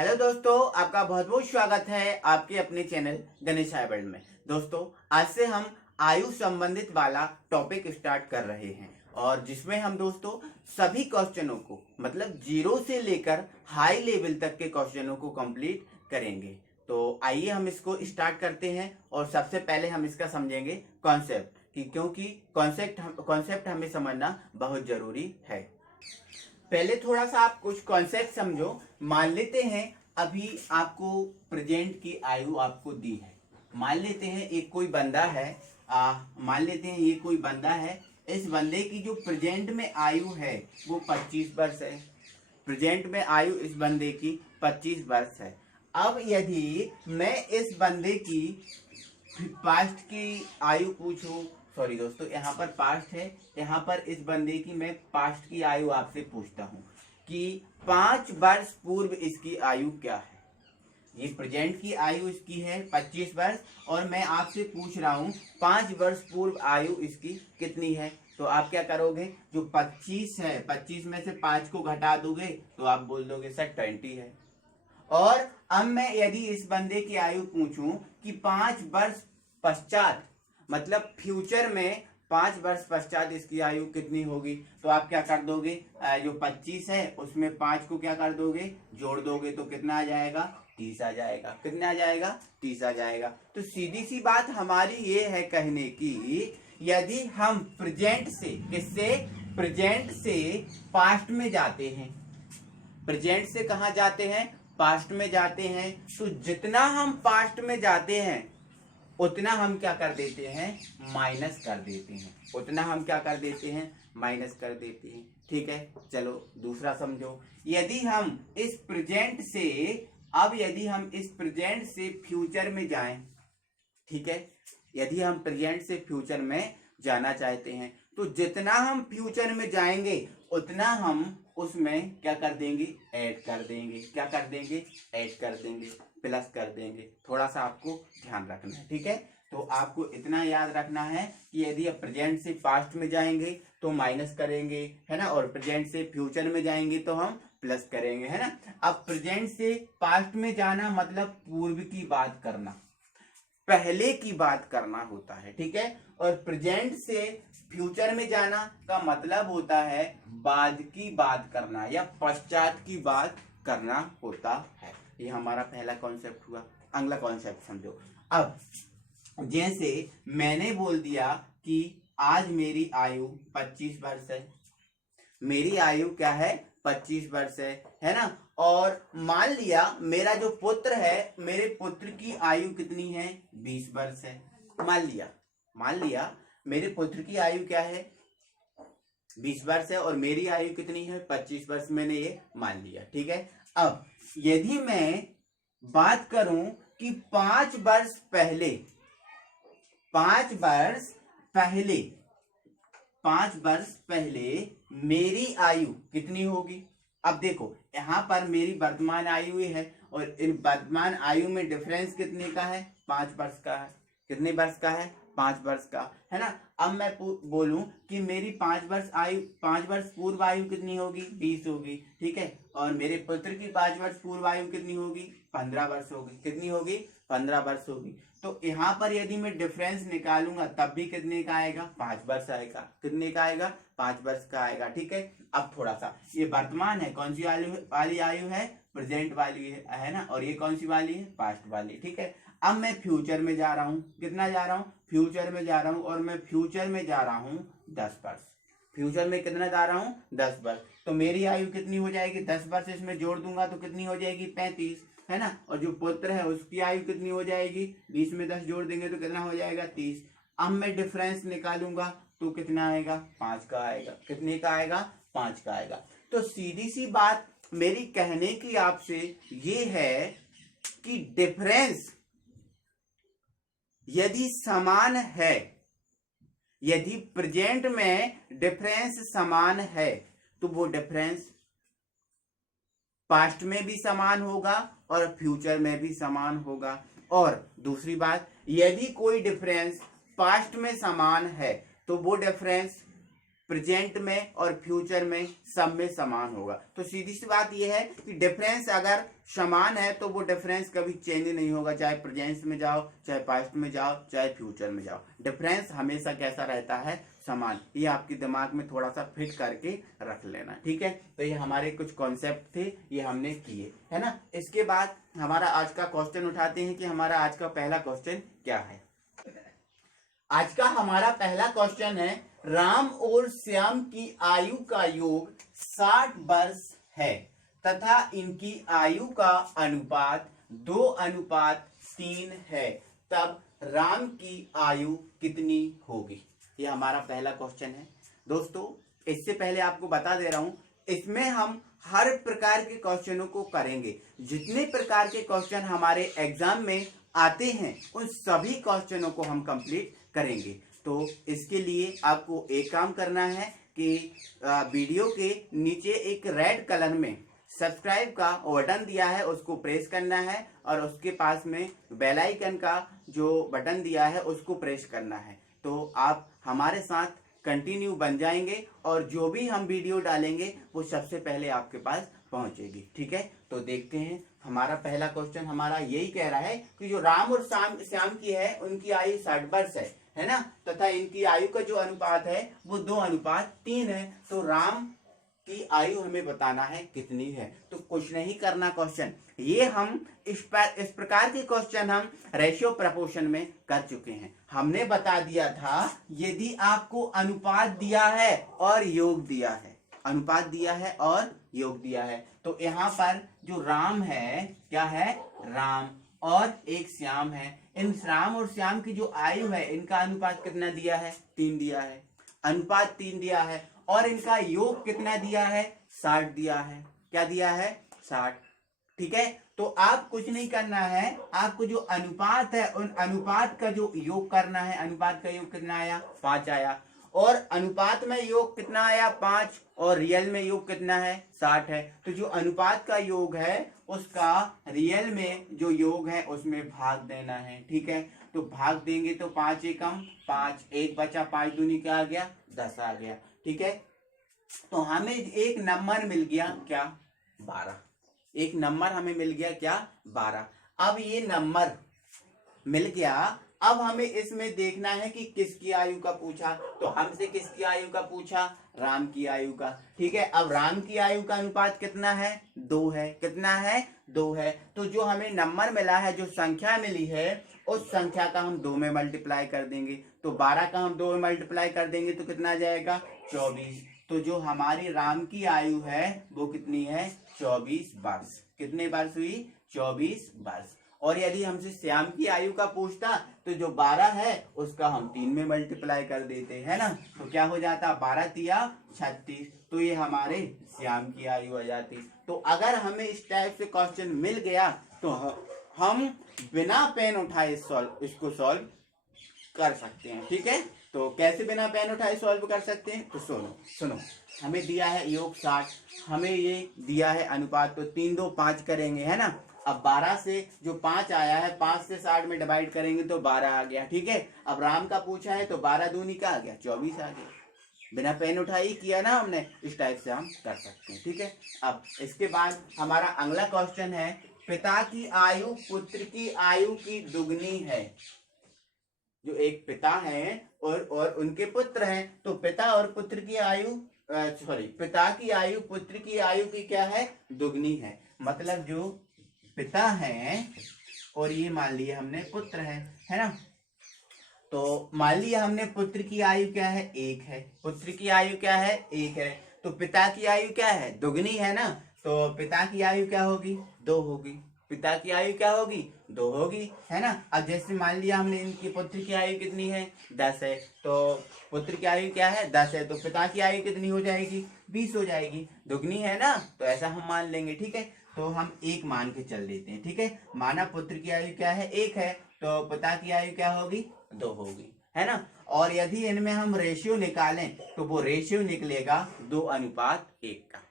Hello दोस्तों, आपका बहुत बहुत स्वागत है आपके अपने चैनल गणेश वर्ल्ड में। दोस्तों, आज से हम आयु संबंधित वाला टॉपिक स्टार्ट कर रहे हैं और जिसमें हम दोस्तों सभी क्वेश्चनों को मतलब जीरो से लेकर हाई लेवल तक के क्वेश्चनों को कंप्लीट करेंगे। तो आइए हम इसको स्टार्ट करते हैं और सबसे पहले हम इसका समझेंगे कॉन्सेप्ट क्योंकि कॉन्सेप्ट हमें समझना बहुत जरूरी है। पहले थोड़ा सा आप कुछ कॉन्सेप्ट समझो। मान लेते हैं अभी आपको प्रेजेंट की आयु आपको दी है। मान लेते हैं एक कोई बंदा है, मान लेते हैं ये कोई बंदा है। इस बंदे की जो प्रेजेंट में आयु है वो 25 वर्ष है। प्रेजेंट में आयु इस बंदे की 25 वर्ष है। अब यदि मैं इस बंदे की पास्ट की आयु पूछूं, सॉरी दोस्तों, यहाँ पर पास्ट है, यहाँ पर इस बंदे की मैं पास्ट की आयु आपसे पूछता हूँ कि 5 वर्ष पूर्व इसकी आयु क्या है। ये प्रेजेंट की आयु इसकी है 25 वर्ष और मैं आपसे पूछ रहा हूँ 5 वर्ष पूर्व आयु इसकी कितनी है। तो आप क्या करोगे, जो 25 है 25 में से 5 को घटा दोगे तो आप बोल दोगे सर 20 है। और अब मैं यदि इस बंदे की आयु पूछूं कि 5 वर्ष पश्चात मतलब फ्यूचर में 5 वर्ष पश्चात इसकी आयु कितनी होगी, तो आप क्या कर दोगे, जो 25 है उसमें 5 को क्या कर दोगे, जोड़ दोगे तो कितना आ जाएगा, 30 आ जाएगा। कितना आ जाएगा, 30 आ जाएगा। तो सीधी सी बात हमारी ये है कहने की, यदि हम प्रेजेंट से किससे, प्रेजेंट से पास्ट में जाते हैं, प्रेजेंट से कहा जाते हैं, पास्ट में जाते हैं, तो जितना हम पास्ट में जाते हैं उतना हम क्या कर देते हैं, माइनस कर देते हैं। उतना हम क्या कर देते हैं, माइनस कर देते हैं। ठीक है, चलो दूसरा समझो। यदि हम इस प्रेजेंट से, अब यदि हम इस प्रेजेंट से फ्यूचर में जाएं, ठीक है, यदि हम प्रेजेंट से फ्यूचर में जाना चाहते हैं तो जितना हम फ्यूचर में जाएंगे उतना हम उसमें क्या कर देंगे, ऐड कर देंगे। क्या कर देंगे, ऐड कर देंगे, प्लस कर देंगे। थोड़ा सा आपको ध्यान रखना है, ठीक है। तो आपको इतना याद रखना है कि यदि आप प्रेजेंट से पास्ट में जाएंगे तो माइनस करेंगे, है ना, और प्रेजेंट से फ्यूचर में जाएंगे तो हम प्लस करेंगे, है ना। अब प्रेजेंट से पास्ट में जाना मतलब पूर्व की बात करना, पहले की बात करना होता है, ठीक है। और प्रेजेंट से फ्यूचर में जाना का मतलब होता है बाद की बात करना या पश्चात की बात करना होता है। ये हमारा पहला कॉन्सेप्ट हुआ। अगला कॉन्सेप्ट समझो। अब जैसे मैंने बोल दिया कि आज मेरी आयु 25 वर्ष है, मेरी आयु क्या है, 25 वर्ष है ना। और मान लिया मेरा जो पुत्र है, मेरे पुत्र की आयु कितनी है, 20 वर्ष है। मान लिया मेरे पुत्र की आयु क्या है, 20 वर्ष है और मेरी आयु कितनी है, 25 वर्ष। मैंने ये मान लिया, ठीक है। अब यदि मैं बात करूं कि 5 वर्ष पहले, 5 वर्ष पहले, 5 वर्ष पहले मेरी आयु कितनी होगी। अब देखो यहां पर मेरी वर्तमान आयु है और इन वर्तमान आयु में डिफरेंस कितने का है, 5 वर्ष का है। कितने वर्ष का है, 5 वर्ष का, है ना। अब मैं बोलूं कि मेरी 5 वर्ष आयु, 5 वर्ष पूर्व आयु कितनी होगी, 20 होगी, ठीक है। और मेरे पुत्र की 5 वर्ष पूर्व आयु कितनी होगी, 15 वर्ष होगी। कितनी होगी, 15 वर्ष होगी। तो यहाँ पर यदि मैं डिफरेंस निकालूंगा तब भी कितने का आएगा, 5 वर्ष आएगा। कितने का आएगा, 5 वर्ष का आएगा, ठीक है। अब थोड़ा सा ये वर्तमान है, कौन सी वाली आयु है, प्रेजेंट वाली है ना, और ये कौन सी वाली है, पास्ट वाली, ठीक है। अब मैं फ्यूचर में जा रहा हूँ, कितना जा रहा हूँ, फ्यूचर में जा रहा हूँ, और मैं फ्यूचर में जा रहा हूँ 10 वर्ष। फ्यूचर में कितना जा रहा हूँ, 10 वर्ष। तो मेरी आयु कितनी हो जाएगी, 10 वर्ष इसमें जोड़ दूंगा तो कितनी हो जाएगी, 35, है ना। और जो पुत्र है उसकी आयु कितनी हो जाएगी, 20 में 10 जोड़ देंगे तो कितना हो जाएगा, 30। अब मैं डिफरेंस निकालूंगा तो कितना आएगा, 5 का आएगा। कितने का आएगा, 5 का आएगा। तो सीधी सी बात मेरी कहने की आपसे ये है कि डिफरेंस यदि समान है, यदि प्रेजेंट में डिफरेंस समान है तो वो डिफरेंस पास्ट में भी समान होगा और फ्यूचर में भी समान होगा। और दूसरी बात, यदि कोई डिफरेंस पास्ट में समान है तो वो डिफरेंस प्रेजेंट में और फ्यूचर में सब में समान होगा। तो सीधी सी बात यह है कि डिफरेंस अगर समान है तो वो डिफरेंस कभी चेंज नहीं होगा, चाहे प्रेजेंट में जाओ, चाहे पास्ट में जाओ, चाहे फ्यूचर में जाओ, डिफरेंस हमेशा कैसा रहता है, समान। ये आपके दिमाग में थोड़ा सा फिट करके रख लेना, ठीक है। तो ये हमारे कुछ कॉन्सेप्ट थे, ये हमने किए, है ना। इसके बाद हमारा आज का क्वेश्चन उठाते हैं कि हमारा आज का पहला क्वेश्चन क्या है। आज का हमारा पहला क्वेश्चन है, राम और श्याम की आयु का योग 60 वर्ष है तथा इनकी आयु का अनुपात 2:3 है, तब राम की आयु कितनी होगी। ये हमारा पहला क्वेश्चन है। दोस्तों इससे पहले आपको बता दे रहा हूं, इसमें हम हर प्रकार के क्वेश्चनों को करेंगे। जितने प्रकार के क्वेश्चन हमारे एग्जाम में आते हैं उन सभी क्वेश्चनों को हम कंप्लीट करेंगे। तो इसके लिए आपको एक काम करना है कि वीडियो के नीचे एक रेड कलर में सब्सक्राइब का बटन दिया है, उसको प्रेस करना है और उसके पास में बेल आइकन का जो बटन दिया है उसको प्रेस करना है। तो आप हमारे साथ कंटिन्यू बन जाएंगे और जो भी हम वीडियो डालेंगे वो सबसे पहले आपके पास पहुंचेगी, ठीक है। तो देखते हैं, हमारा पहला क्वेश्चन हमारा यही कह रहा है कि जो राम और श्याम की है उनकी आयु 60 वर्ष है ना, तथा इनकी आयु का जो अनुपात है वो 2:3 है। तो राम की आयु हमें बताना है कितनी है। तो कुछ नहीं करना क्वेश्चन, ये हम इस प्रकार के क्वेश्चन हम रेशियो प्रपोर्शन में कर चुके हैं। हमने बता दिया था यदि आपको अनुपात दिया है और योग दिया है, अनुपात दिया है और योग दिया है, तो यहाँ पर जो राम है क्या है, राम, और एक श्याम है। इन राम और श्याम की जो आयु है इनका अनुपात कितना दिया है, 3 दिया है, अनुपात 3 दिया है, और इनका योग कितना दिया है, 60 दिया है। क्या दिया है, 60, ठीक है। तो आप कुछ नहीं करना है, आपको जो अनुपात है उन अनुपात का जो योग करना है। अनुपात का योग कितना आया, 5 आया, और अनुपात में योग कितना आया, 5, और रियल में योग कितना है, 60 है। तो जो अनुपात का योग है उसका रियल में जो योग है उसमें भाग देना है, ठीक है। तो भाग देंगे तो 5 एकम 5, 1 बचा, 5 दूनी क्या आ गया, 10 आ गया, ठीक है। तो हमें एक नंबर मिल गया क्या, 12। एक नंबर हमें मिल गया क्या, 12। अब ये नंबर मिल गया, अब हमें इसमें देखना है कि किसकी आयु का पूछा। तो हमसे किसकी आयु का पूछा, राम की आयु का, ठीक है। अब राम की आयु का अनुपात कितना है, 2 है। कितना है, 2 है। तो जो हमें नंबर मिला है, जो संख्या मिली है, उस संख्या का हम 2 में मल्टीप्लाई कर देंगे। तो 12 का हम 2 में मल्टीप्लाई कर देंगे तो कितना आ जाएगा, 24। तो जो हमारी राम की आयु है वो कितनी है, 24 वर्ष। कितने वर्ष हुई, 24 वर्ष। और यदि हमसे श्याम की आयु का पूछता तो जो 12 है उसका हम 3 में मल्टीप्लाई कर देते हैं ना, तो क्या हो जाता, 12 तिया 36। तो ये हमारे श्याम की आयु आ जाती। तो अगर हमें इस टाइप से क्वेश्चन मिल गया तो हम बिना पेन उठाए इसको सॉल्व कर सकते हैं, ठीक है। तो कैसे बिना पेन उठाए सॉल्व कर सकते हैं, तो सुनो, हमें दिया है योग 60, हमें ये दिया है अनुपात, तो 3 2 5 करेंगे, है ना। अब 12 से जो 5 आया है, 5 से 60 में डिवाइड करेंगे तो 12 आ गया, ठीक है। अब राम का पूछा है तो 12 दूनी का आ गया, 24 आ गया। बिना पेन उठाए किया ना हमने, इस टाइप से हम कर सकते हैं, ठीक है। अब इसके बाद हमारा अगला क्वेश्चन है, पिता की आयु पुत्र की आयु की दुगनी है। जो एक पिता हैं और उनके पुत्र हैं, तो पिता और पुत्र की आयु पिता की आयु पुत्र की आयु की क्या है, दुगनी है। मतलब जो पिता हैं और ये मान लिया हमने पुत्र है ना। तो मान लिया हमने पुत्र की आयु क्या है, 1 है। पुत्र की आयु क्या है, 1 है। तो पिता की आयु क्या है, दुगनी है ना। तो पिता की आयु क्या होगी, 2 होगी। पिता की आयु क्या होगी, 2 होगी, है ना। अब जैसे मान लिया हमने इनकी पुत्र की आयु कितनी है, 10 है। तो पुत्र की आयु क्या है, 10 है। तो पिता की आयु कितनी हो जाएगी, 20 हो जाएगी। दुगनी है ना, तो ऐसा हम मान लेंगे, ठीक है। तो हम 1 मान के चल देते हैं, ठीक है। माना पुत्र की आयु क्या है, 1 है, तो पिता की आयु क्या होगी, 2 होगी, है ना। और यदि इनमें हम रेशियो निकालें तो वो रेशियो निकलेगा 2:1 का,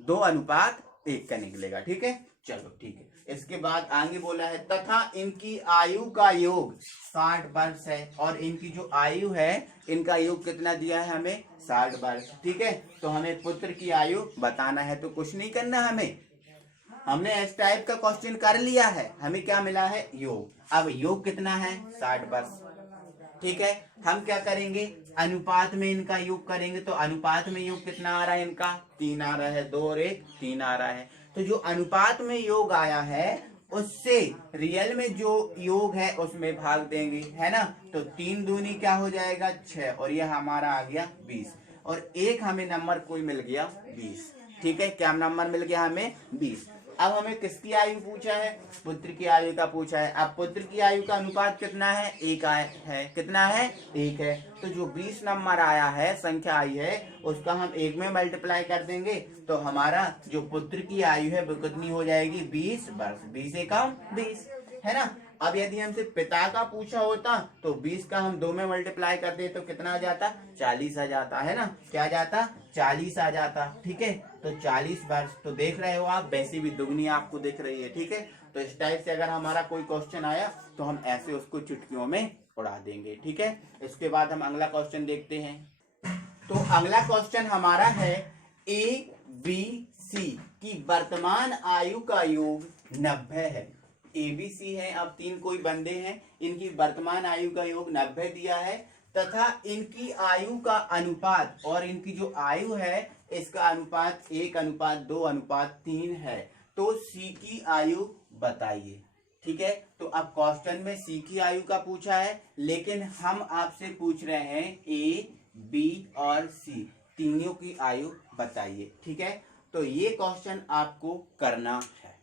2:1 का निकलेगा, ठीक है। चलो ठीक है। इसके बाद आगे बोला है तथा इनकी आयु का योग 60 वर्ष है, और इनकी जो आयु है इनका योग कितना दिया है हमें 60 वर्ष। ठीक है, तो हमें पुत्र की आयु बताना है, तो कुछ नहीं करना हमें, हमने इस टाइप का क्वेश्चन कर लिया है, हमें क्या मिला है योग। अब योग कितना है 60 वर्ष। ठीक है, हम क्या करेंगे अनुपात में इनका योग करेंगे, तो अनुपात में योग कितना आ रहा है इनका 3 आ रहा है, 2 और 1 3 आ रहा है। तो जो अनुपात में योग आया है उससे रियल में जो योग है उसमें भाग देंगे, है ना। तो 3 दूनी क्या हो जाएगा 6, और यह हमारा आ गया 20, और एक हमें नंबर कोई मिल गया 20। ठीक है, क्या नंबर मिल गया हमें 20। अब हमें किसकी आयु पूछा है, पुत्र की आयु का पूछा है। अब पुत्र की आयु का अनुपात कितना है 1 है, कितना है 1 है। तो जो 20 नंबर आया है, संख्या आई है, उसका हम 1 में मल्टीप्लाई कर देंगे, तो हमारा जो पुत्र की आयु है वो कितनी हो जाएगी 20 वर्ष। 20 एकम 20, है ना। अब यदि हमसे पिता का पूछा होता तो 20 का हम 2 में मल्टीप्लाई कर दे तो कितना आ जाता 40 आ जाता, है ना। क्या आ जाता 40 आ जाता। ठीक है, तो 40 वर्ष। तो देख रहे हो आप, वैसे भी दुगनी आपको दिख रही है। ठीक है, तो इस टाइप से अगर हमारा कोई क्वेश्चन आया तो हम ऐसे उसको चुटकियों में उड़ा देंगे। ठीक है, इसके बाद हम अगला क्वेश्चन देखते हैं। तो अगला क्वेश्चन हमारा है ABC की वर्तमान आयु का योग 90 है। ABC है, अब 3 कोई बंदे हैं, इनकी वर्तमान आयु का योग 90 दिया है, तथा इनकी आयु का अनुपात, और इनकी जो आयु है इसका अनुपात 1:2:3 है। तो C की आयु बताइए। ठीक है, तो अब क्वेश्चन में C की आयु का पूछा है, लेकिन हम आपसे पूछ रहे हैं A, B और C तीनों की आयु बताइए। ठीक है, तो ये क्वेश्चन आपको करना है।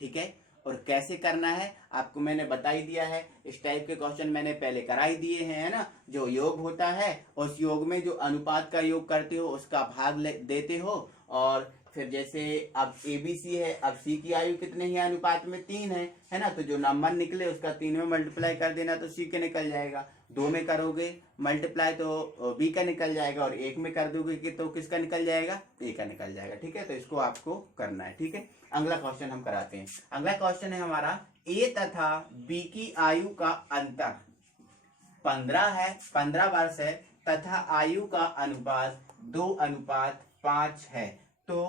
ठीक है, और कैसे करना है आपको मैंने बता ही दिया है। इस टाइप के क्वेश्चन मैंने पहले करा ही दिए हैं, है ना। जो योग होता है उस योग में जो अनुपात का योग करते हो उसका भाग देते हो, और फिर जैसे अब ABC है, अब C की आयु कितने ही अनुपात में 3 है ना। तो जो नंबर निकले उसका 3 में मल्टीप्लाई कर देना तो C के निकल जाएगा। 2 में करोगे मल्टीप्लाई तो B का निकल जाएगा, और 1 में कर दोगे कि तो किसका निकल जाएगा A का निकल जाएगा। ठीक है, तो इसको आपको करना है। ठीक है, अगला क्वेश्चन हम कराते हैं। अगला क्वेश्चन है हमारा A तथा B की आयु का अंतर 15 है, 15 वर्ष है, तथा आयु का अनुपात 2:5 है। तो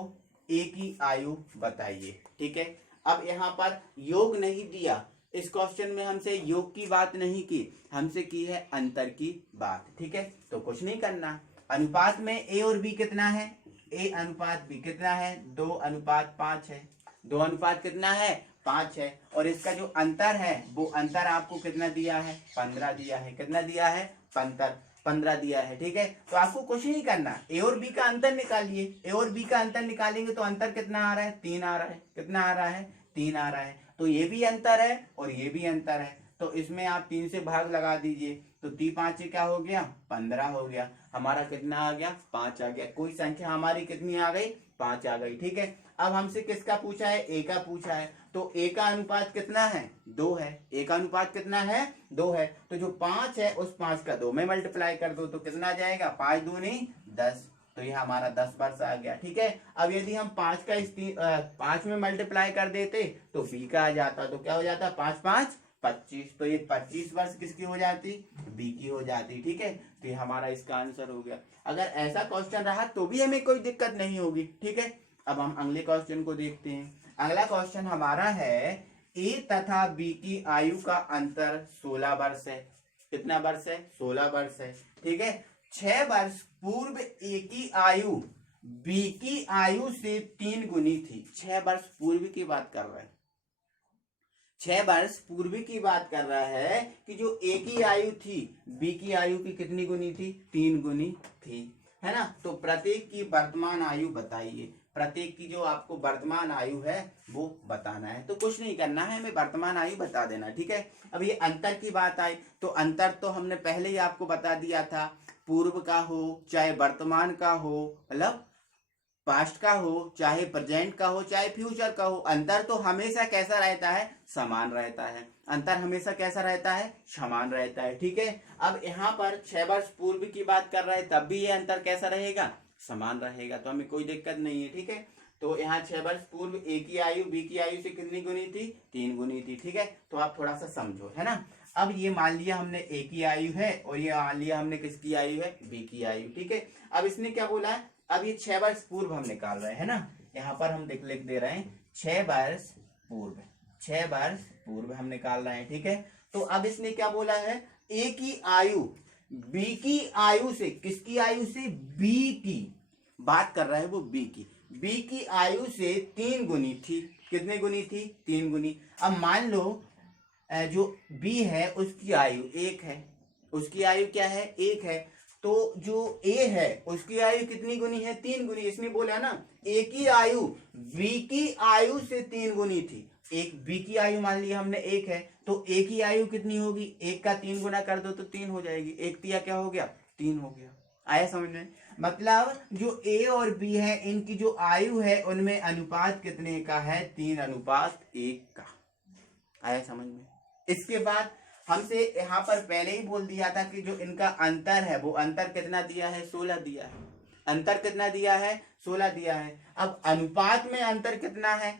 A की आयु बताइए। ठीक है, अब यहाँ पर योग नहीं दिया, इस क्वेश्चन में हमसे योग की बात नहीं की, हमसे की है अंतर की बात। ठीक है, तो कुछ नहीं करना। अनुपात में A और B कितना है, A अनुपात B कितना है 2:5 है। 2 अनुपात कितना है 5 है, और इसका जो अंतर है वो अंतर आपको कितना दिया है 15 दिया है। कितना दिया है 15 दिया है। ठीक है, तो आपको कुछ नहीं करना, ए और बी का अंतर निकालिए। ए और बी का अंतर निकालेंगे तो अंतर कितना आ रहा है 3 आ रहा है। कितना आ रहा है 3 आ रहा है। तो ये भी अंतर है और ये भी अंतर है, तो इसमें आप 3 से भाग लगा दीजिए, तो 3×5 से क्या हो गया 15 हो गया। हमारा कितना आ गया 5 आ गया। कोई संख्या हमारी कितनी आ गई 5 आ गई। ठीक है, अब हमसे किसका पूछा है ए का पूछा है, तो ए का अनुपात कितना है 2 है। ए का अनुपात कितना है 2 है, तो जो 5 है उस 5 का 2 में मल्टीप्लाई कर दो तो कितना आ जाएगा 5 दूनी 10, तो ये हमारा 10 वर्ष आ गया। ठीक है, अब यदि हम 5 का 5 में मल्टीप्लाई कर देते तो बी का आ जाता, तो क्या हो जाता 5×5 25, तो ये 25 वर्ष किसकी हो जाती बी की हो जाती। ठीक है, तो ये हमारा इसका आंसर हो गया। अगर ऐसा क्वेश्चन रहा तो भी हमें कोई दिक्कत नहीं होगी। ठीक है, अब हम अगले क्वेश्चन को देखते हैं। अगला क्वेश्चन हमारा है ए तथा बी की आयु का अंतर 16 वर्ष है। कितना वर्ष है 16 वर्ष है। ठीक है, 6 वर्ष पूर्व ए की आयु बी की आयु से 3 गुनी थी। 6 वर्ष पूर्व की बात कर रहा है, 6 वर्ष पूर्व की बात कर रहा है कि जो ए की आयु थी बी की आयु की कितनी गुनी थी 3 गुनी थी, है ना। तो प्रत्येक की वर्तमान आयु बताइए। प्रत्येक की जो आपको वर्तमान आयु है वो बताना है, तो कुछ नहीं करना है, हमें वर्तमान आयु बता देना। ठीक है, अब ये अंतर की बात आई तो अंतर तो हमने पहले ही आपको बता दिया था, पूर्व का हो चाहे वर्तमान का हो, मतलब पास्ट का हो चाहे प्रेजेंट का हो चाहे फ्यूचर का हो, अंतर तो हमेशा कैसा रहता है समान रहता है। अंतर हमेशा कैसा रहता है समान रहता है। ठीक है, अब यहाँ पर 6 वर्ष पूर्व की बात कर रहे हैं तब भी ये अंतर कैसा रहेगा समान रहेगा, तो हमें कोई दिक्कत नहीं है। ठीक है, तो यहाँ 6 वर्ष पूर्व ए की आयु बी की आयु से कितनी गुनी थी? 3 गुनी थी। ठीक है, तो आप थोड़ा सा समझो, है ना। अब ये मान लिया हमने ए की आयु है और ये मान लिया हमने किसकी आयु है? बी की आयु। ठीक है, अब इसने क्या बोला है? अब ये 6 वर्ष पूर्व हम निकाल रहे हैं ना, यहाँ पर हम लिख दे रहे हैं 6 वर्ष पूर्व, 6 वर्ष पूर्व हम निकाल रहे हैं। ठीक है, तो अब इसने क्या बोला है? ए की आयु बी की आयु से, किसकी आयु से? बी की बात कर रहा है वो, बी की आयु से 3 गुनी थी। कितने गुनी थी? 3 गुनी। अब मान लो जो बी है उसकी आयु 1 है, उसकी आयु क्या है? 1 है। तो जो ए है उसकी आयु कितनी गुनी है? 3 गुनी। इसने बोला ना ए की आयु बी की आयु से 3 गुनी थी। एक बी की आयु मान लिया हमने 1 है, तो ए की आयु कितनी होगी? 1 का 3 गुना कर दो तो 3 हो जाएगी। 1 तिया क्या हो गया? 3 हो गया। आया समझ में? मतलब जो ए और बी है इनकी जो आयु है उनमें अनुपात कितने का है? 3:1 का। आया समझ में? इसके बाद हमसे यहाँ पर पहले ही बोल दिया था कि जो इनका अंतर है वो अंतर कितना दिया है? 16 दिया है। अंतर कितना दिया है? 16 दिया है। अब अनुपात में अंतर कितना है?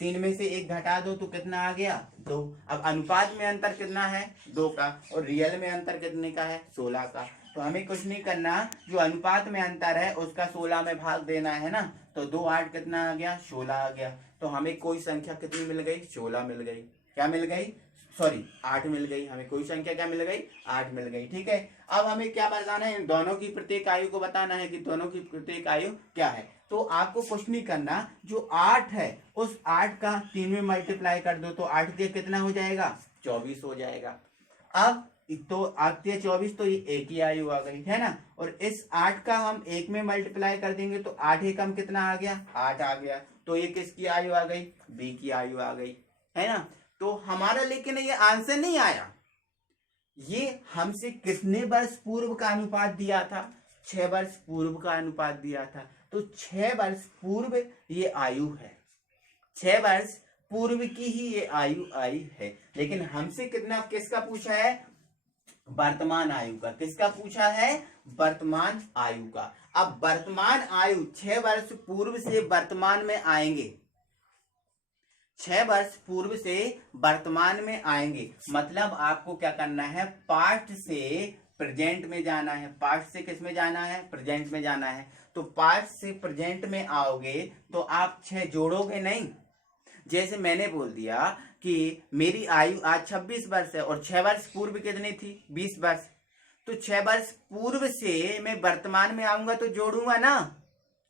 3 में से 1 घटा दो तो कितना आ गया? 2। अब अनुपात में अंतर कितना है? 2 का। और रियल में अंतर कितने का है? 16 का। तो हमें कुछ नहीं करना, जो अनुपात में अंतर है उसका 16 में भाग देना है ना। तो 2 8 कितना आ गया? 16 आ गया। तो हमें कोई संख्या कितनी मिल गई? 16 मिल गई। क्या मिल गई? सॉरी 8 मिल गई। हमें कोई संख्या क्या मिल गई? 8 मिल गई। ठीक है, अब हमें क्या बताना है? दोनों की प्रत्येक आयु को बताना है कि दोनों की प्रत्येक आयु क्या है। तो आपको कुछ नहीं करना, जो 8 है उस 8 का 3 में मल्टीप्लाई कर दो तो 8 के कितना हो जाएगा? 24 हो जाएगा। अब तो 8 के 24, तो ये 1 की आयु आ गई, है ना। और इस 8 का हम 1 में मल्टीप्लाई कर देंगे तो 8 एकम कितना आ गया? 8 आ गया। तो ये किसकी आयु आ गई? बी की आयु आ गई, है ना। तो हमारा लेकिन ये आंसर नहीं आया। ये हमसे कितने वर्ष पूर्व का अनुपात दिया था? 6 वर्ष पूर्व का अनुपात दिया था। तो 6 वर्ष पूर्व ये आयु है, 6 वर्ष पूर्व की ही ये आयु आई है। लेकिन हमसे कितना किसका पूछा है? वर्तमान आयु का। किसका पूछा है? वर्तमान आयु का। अब वर्तमान आयु 6 वर्ष पूर्व से वर्तमान में आएंगे, 6 वर्ष पूर्व से वर्तमान में आएंगे। मतलब आपको क्या करना है? पास्ट से प्रेजेंट में जाना है। पास्ट से किस में जाना है? प्रेजेंट में जाना है। तो पास्ट से प्रेजेंट में आओगे तो आप 6 जोड़ोगे नहीं। जैसे मैंने बोल दिया कि मेरी आयु आज 26 वर्ष है और 6 वर्ष पूर्व कितनी थी? 20 वर्ष। तो 6 वर्ष पूर्व से मैं वर्तमान में आऊंगा तो जोड़ूंगा ना,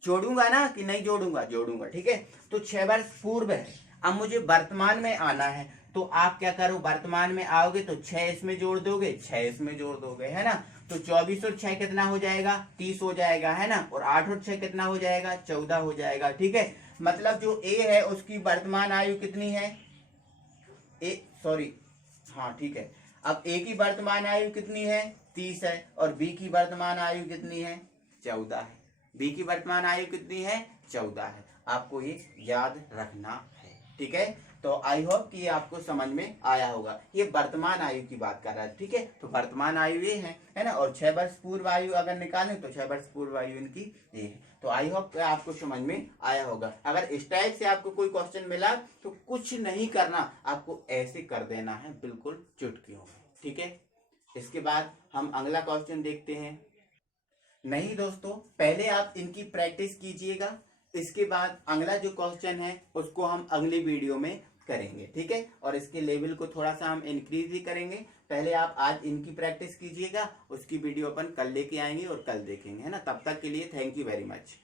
जोड़ूंगा ना कि नहीं जोड़ूंगा? जोड़ूंगा। ठीक है, तो 6 वर्ष पूर्व है। अब मुझे वर्तमान में आना है, तो आप क्या करो? वर्तमान में आओगे तो 6 इसमें जोड़ दोगे, 6 इसमें जोड़ दोगे, है ना। तो 24 और 6 कितना हो जाएगा? 30 हो जाएगा, है ना। और 8 और 6 कितना हो जाएगा? 14 हो जाएगा। ठीक है, मतलब जो ए है उसकी वर्तमान आयु कितनी है? हाँ ठीक है। अब ए की वर्तमान आयु कितनी है? 30 है। और बी की वर्तमान आयु कितनी है? 14 है। बी की वर्तमान आयु कितनी है? 14 है। आपको ये याद रखना है। ठीक है, तो आई होप कि ये आपको समझ में आया होगा। ये वर्तमान आयु की बात कर रहा है। ठीक है, तो वर्तमान आयु ये है ना। और 6 वर्ष पूर्व आयु अगर निकालें तो 6 वर्ष पूर्व आयु इनकी ये है। तो आई होप आपको समझ में आया होगा। अगर इस टाइप से आपको कोई क्वेश्चन मिला तो कुछ नहीं करना, आपको ऐसे कर देना है बिल्कुल चुटकियों में। ठीक है, इसके बाद हम अगला क्वेश्चन देखते हैं। नहीं दोस्तों, पहले आप इनकी प्रैक्टिस कीजिएगा, इसके बाद अगला जो क्वेश्चन है उसको हम अगली वीडियो में करेंगे। ठीक है, और इसके लेवल को थोड़ा सा हम इंक्रीज भी करेंगे। पहले आप आज इनकी प्रैक्टिस कीजिएगा, उसकी वीडियो अपन कल लेके आएंगे और कल देखेंगे, है ना। तब तक के लिए थैंक यू वेरी मच।